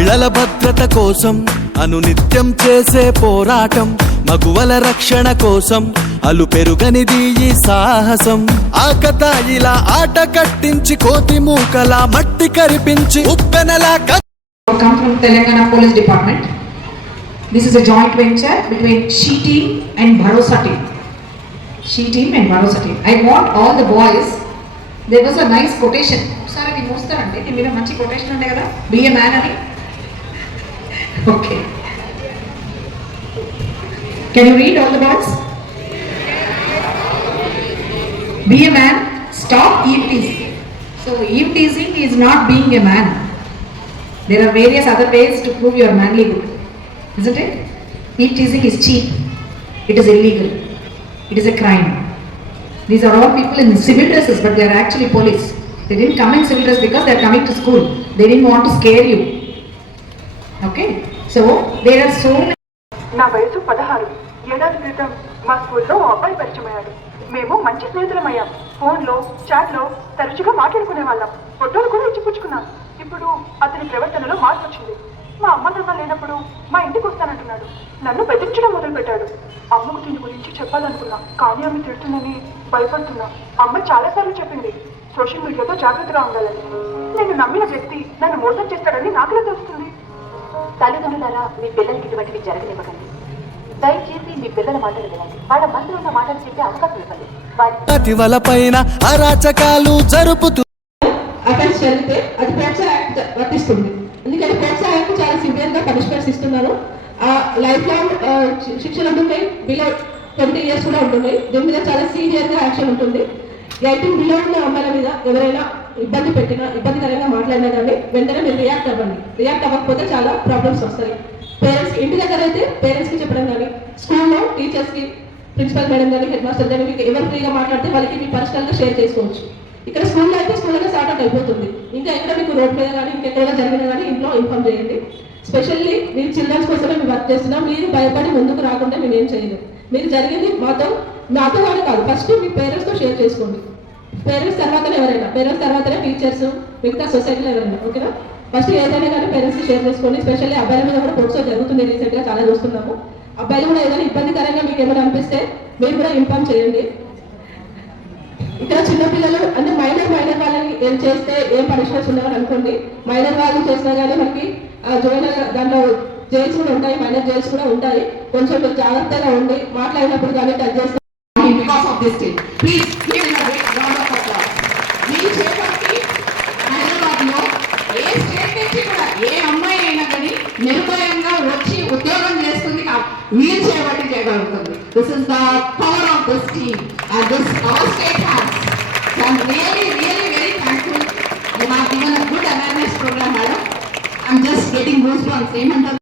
మహిళల భద్రత కోసం అనునిత్యం చేసే పోరాటం, మగువల రక్షణ కోసం అలు పెరుగనిది ఈ సాహసం. ఆకతాయిలా ఆట కట్టించి కోతి మూకలా మట్టి కరిపించి ఉప్పెనలా come from Telangana Police Department. This is a joint venture between She Team and Bharosa Team. She Team and Bharosa Team. I want all the boys. There was a nice quotation. Sorry, we must have done. There was a manchi quotation unde kada. Be a man, ani. Okay. Can you read all the boys? Be a man. Stop eve teasing. So eve teasing is not being a man. There are various other ways to prove your manlyhood, isn't it? Eve teasing is cheap. It is illegal. It is a crime. These are all people in civil dresses, but they are actually police. They didn't come in civil dress because they are coming to school. They didn't want to scare you. Okay? So there are so many. నా వయసు 16. ఏడాది క్రితం మా స్కూల్లో ఓ అబ్బాయి పరిచయం అయ్యాడు. మేము మంచి స్నేహితులమయ్యాం. ఫోన్లో చాట్లో తరచుగా మాట్లాడుకునే వాళ్ళం. ఫోటోలు కూడా ఇచ్చిపుచ్చుకున్నాం. ఇప్పుడు అతని ప్రవర్తనలో మార్పు వచ్చింది. మా అమ్మ నాన్న లేనప్పుడు మా ఇంటికి వస్తానంటున్నాడు. నన్ను బెదిరించడం మొదలుపెట్టాడు. అమ్మకు దీని గురించి చెప్పాలనుకున్నా, కానీ ఆమె తిడుతుందని భయపడుతున్నా. అమ్మ చాలాసార్లు చెప్పింది సోషల్ మీడియాతో జాగ్రత్తగా ఉండాలని. నేను నమ్మిన వ్యక్తి నన్ను మోసం చేస్తాడని నాకులా తెలుస్తుంది. తల్లిదండ్రులారా, మీ పిల్లలకి ఇటువంటివి జరగనివ్వకండి. దయచేసి మీ పిల్లల మాటలు వినండి. వాళ్ళ మనసులో ఉన్న మాటలు చెప్పే అవకాశం ఇవ్వండి. వారి పైన అరాచకాలు జరుపుతూ అఫెన్స్ జరిగితే అది పోక్సో యాక్ట్ వర్తిస్తుంది. ఎందుకంటే పోక్సో యాక్ట్ చాలా సివియర్ గా పనిష్మెంట్స్ ఇస్తున్నారు. లైఫ్ లాంగ్ శిక్షలు ఉంటున్నాయి. బిలో 20 years కూడా ఉంటున్నాయి. దీని మీద చాలా సీరియర్ గా యాక్షన్ ఉంటుంది. 18 బిలో ఉన్న అమ్మాయిల మీద ఎవరైనా ఇబ్బంది పెట్టినా, ఇబ్బందికరంగా మాట్లాడినా కానీ వెంటనే మీరు రియాక్ట్ అవ్వండి. రియాక్ట్ అవ్వకపోతే చాలా ప్రాబ్లమ్స్ వస్తాయి. పేరెంట్స్ ఇంటి దగ్గర అయితే పేరెంట్స్ కి చెప్పడం కానీ, స్కూల్లో టీచర్స్ కి, ప్రిన్సిపల్ మేడం కానీ, హెడ్ మాస్టర్ కానీ మీకు ఎవరు ఫ్రీగా మాట్లాడితే వాళ్ళకి మీ పర్సనల్ గా షేర్ చేసుకోవచ్చు. ఇక్కడ స్కూల్లో అయితే స్కూల్లో స్టార్ట్ అవుట్ అయిపోతుంది. ఇంకా ఎక్కడ మీకు రోడ్ మీద కానీ ఇంకెక్కడ జరిగినా కానీ ఇంట్లో ఇన్ఫార్మ్ చేయండి. స్పెషల్లీ మీరు చిల్డ్రన్స్ కోసమే మేము వర్క్ చేస్తున్నాం. మీరు భయపడి ముందుకు రాకుండా మేము ఏం చేయలేము. మీరు జరిగింది మాతో కానీ కాదు, ఫస్ట్ మీ పేరెంట్స్తో షేర్ చేసుకోండి. పేరెంట్స్ తర్వాతనే ఎవరైనా, పేరెంట్స్ తర్వాతనే టీచర్స్, మిగతా సొసైటీలో ఎవరైనా. ఓకేనా? ఫస్ట్ ఏదైనా కానీ పేరెంట్స్ షేర్ చేసుకోండి. స్పెషల్లీ అబ్బాయిల మీద కూడా పోక్సో జరుగుతుంది. రీసెంట్గా చాలా చూస్తున్నాము. అబ్బాయిలు కూడా ఏదైనా ఇబ్బందికరంగా మీకు ఏమైనా అనిపిస్తే మీరు కూడా ఇన్ఫార్మ్ చేయండి. ఇక్కడ చిన్నపిల్లలు అంటే మైనర్ వాళ్ళని ఏం చేస్తే ఏం పనిష్మెంట్స్ ఉన్నాయని అనుకోండి. మైనర్ వాళ్ళు చేసినా కానీ మనకి జువెనైల్ దాంట్లో జైల్స్ కూడా ఉంటాయి, మైనర్ జైల్స్ కూడా ఉంటాయి. కొంచెం మీరు జాగ్రత్తగా ఉండి మాట్లాడినప్పుడు కానీ టచ్ చేస్తే Because of this thing. Please give him a big round of applause. మీ చేపట్టి హైదరాబాద్లో ఏ స్టేట్ నుంచి కూడా ఏ అమ్మాయి అయినా కానీ నిర్భయంగా వచ్చి ఉద్యోగం చేస్తుంది. వీల్ చేయబట్టి చేయగలుగుతుంది. This is the power of this team and this our state has. So I'm really very thankful. You have given a good awareness program, madam. I'm just getting goosebumps.